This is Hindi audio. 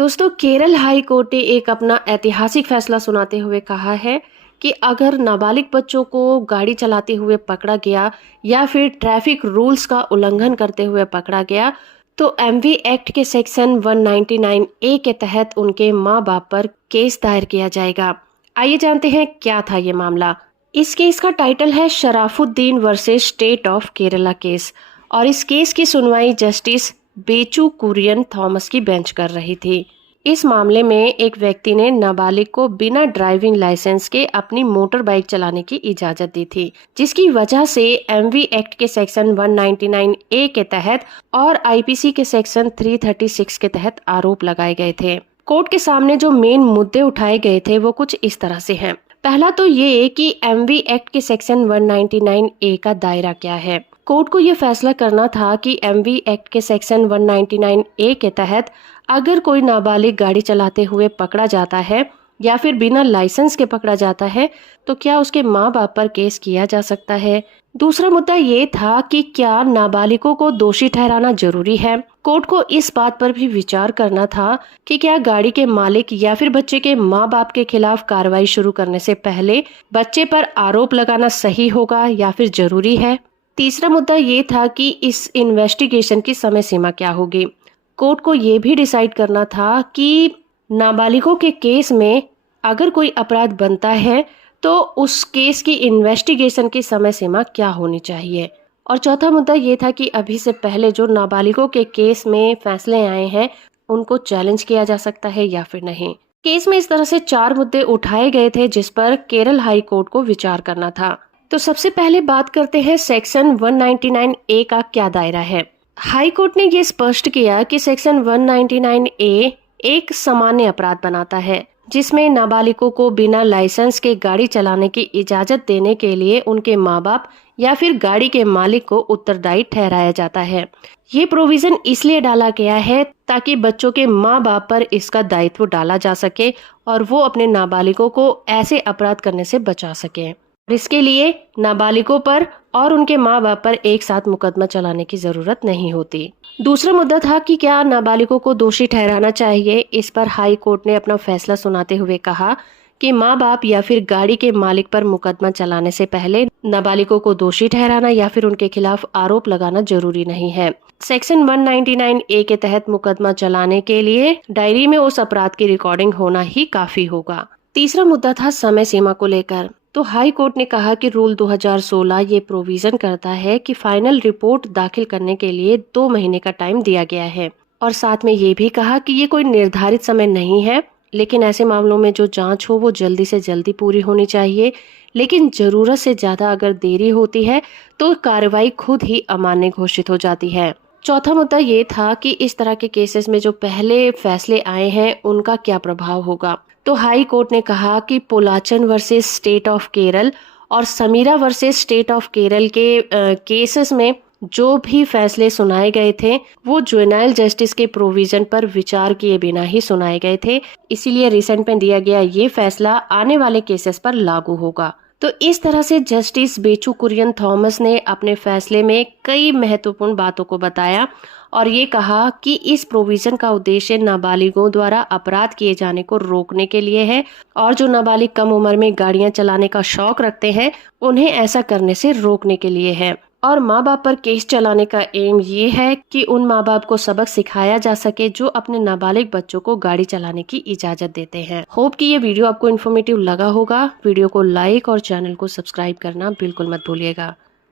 दोस्तों, केरल हाई कोर्ट ने एक अपना ऐतिहासिक फैसला सुनाते हुए कहा है कि अगर नाबालिग बच्चों को गाड़ी चलाते हुए पकड़ा गया या फिर ट्रैफिक रूल्स का उल्लंघन करते हुए पकड़ा गया तो एमवी एक्ट के सेक्शन 199 ए के तहत उनके माँ बाप पर केस दायर किया जाएगा। आइए जानते हैं क्या था ये मामला। इस केस का टाइटल है Sharafuddin versus state of Kerala case और इस केस की सुनवाई जस्टिस बेचू कुरियन थॉमस की बेंच कर रही थी। इस मामले में एक व्यक्ति ने नाबालिग को बिना ड्राइविंग लाइसेंस के अपनी मोटर बाइक चलाने की इजाजत दी थी, जिसकी वजह से एमवी एक्ट के सेक्शन 199 ए के तहत और आईपीसी के सेक्शन 336 के तहत आरोप लगाए गए थे। कोर्ट के सामने जो मेन मुद्दे उठाए गए थे वो कुछ इस तरह से हैं। पहला तो ये कि एमवी एक्ट के सेक्शन 199 ए का दायरा क्या है। कोर्ट को ये फैसला करना था कि एमवी एक्ट के सेक्शन 199 ए के तहत अगर कोई नाबालिग गाड़ी चलाते हुए पकड़ा जाता है या फिर बिना लाइसेंस के पकड़ा जाता है तो क्या उसके माँ बाप पर केस किया जा सकता है। दूसरा मुद्दा ये था कि क्या नाबालिगों को दोषी ठहराना जरूरी है। कोर्ट को इस बात पर भी विचार करना था कि क्या गाड़ी के मालिक या फिर बच्चे के माँ बाप के खिलाफ कार्रवाई शुरू करने से पहले बच्चे पर आरोप लगाना सही होगा या फिर जरूरी है। तीसरा मुद्दा ये था कि इस इन्वेस्टिगेशन की समय सीमा क्या होगी। कोर्ट को ये भी डिसाइड करना था कि नाबालिगों के केस में अगर कोई अपराध बनता है तो उस केस की इन्वेस्टिगेशन की समय सीमा क्या होनी चाहिए। और चौथा मुद्दा ये था कि अभी से पहले जो नाबालिगों के केस में फैसले आए हैं उनको चैलेंज किया जा सकता है या फिर नहीं। केस में इस तरह से 4 मुद्दे उठाए गए थे जिस पर केरल हाई कोर्ट को विचार करना था। तो सबसे पहले बात करते हैं सेक्शन 199 ए का क्या दायरा है। हाई कोर्ट ने ये स्पष्ट किया कि सेक्शन 199 ए एक सामान्य अपराध बनाता है जिसमें नाबालिगों को बिना लाइसेंस के गाड़ी चलाने की इजाजत देने के लिए उनके माँ बाप या फिर गाड़ी के मालिक को उत्तरदायी ठहराया जाता है। ये प्रोविजन इसलिए डाला गया है ताकि बच्चों के माँ बाप पर इसका दायित्व डाला जा सके और वो अपने नाबालिगों को ऐसे अपराध करने से बचा सके। इसके लिए नाबालिगों पर और उनके माँ बाप पर एक साथ मुकदमा चलाने की जरूरत नहीं होती। दूसरा मुद्दा था कि क्या नाबालिगों को दोषी ठहराना चाहिए। इस पर हाई कोर्ट ने अपना फैसला सुनाते हुए कहा कि माँ बाप या फिर गाड़ी के मालिक पर मुकदमा चलाने से पहले नाबालिगों को दोषी ठहराना या फिर उनके खिलाफ आरोप लगाना जरूरी नहीं है। सेक्शन 199 ए के तहत मुकदमा चलाने के लिए डायरी में उस अपराध की रिकॉर्डिंग होना ही काफी होगा। तीसरा मुद्दा था समय सीमा को लेकर। तो हाई कोर्ट ने कहा कि रूल 2016 ये प्रोविजन करता है कि फाइनल रिपोर्ट दाखिल करने के लिए 2 महीने का टाइम दिया गया है और साथ में ये भी कहा कि ये कोई निर्धारित समय नहीं है, लेकिन ऐसे मामलों में जो जांच हो वो जल्दी से जल्दी पूरी होनी चाहिए। लेकिन जरूरत से ज्यादा अगर देरी होती है तो कार्रवाई खुद ही अमान्य घोषित हो जाती है। चौथा मुद्दा ये था कि इस तरह के केसेस में जो पहले फैसले आए हैं उनका क्या प्रभाव होगा। तो हाई कोर्ट ने कहा कि Polachan versus state of Kerala और Sameera versus state of Kerala के केसेस में जो भी फैसले सुनाए गए थे वो जुवेनाइल जस्टिस के प्रोविजन पर विचार किए बिना ही सुनाए गए थे। इसीलिए रिसेंट में दिया गया ये फैसला आने वाले केसेस पर लागू होगा। तो इस तरह से जस्टिस बेचू कुरियन थॉमस ने अपने फैसले में कई महत्वपूर्ण बातों को बताया और ये कहा कि इस प्रोविजन का उद्देश्य नाबालिगों द्वारा अपराध किए जाने को रोकने के लिए है और जो नाबालिग कम उम्र में गाड़ियां चलाने का शौक रखते हैं उन्हें ऐसा करने से रोकने के लिए है। और माँ बाप पर केस चलाने का एम ये है कि उन माँ बाप को सबक सिखाया जा सके जो अपने नाबालिग बच्चों को गाड़ी चलाने की इजाजत देते हैं। होप कि ये वीडियो आपको इन्फॉर्मेटिव लगा होगा। वीडियो को लाइक और चैनल को सब्सक्राइब करना बिल्कुल मत भूलिएगा।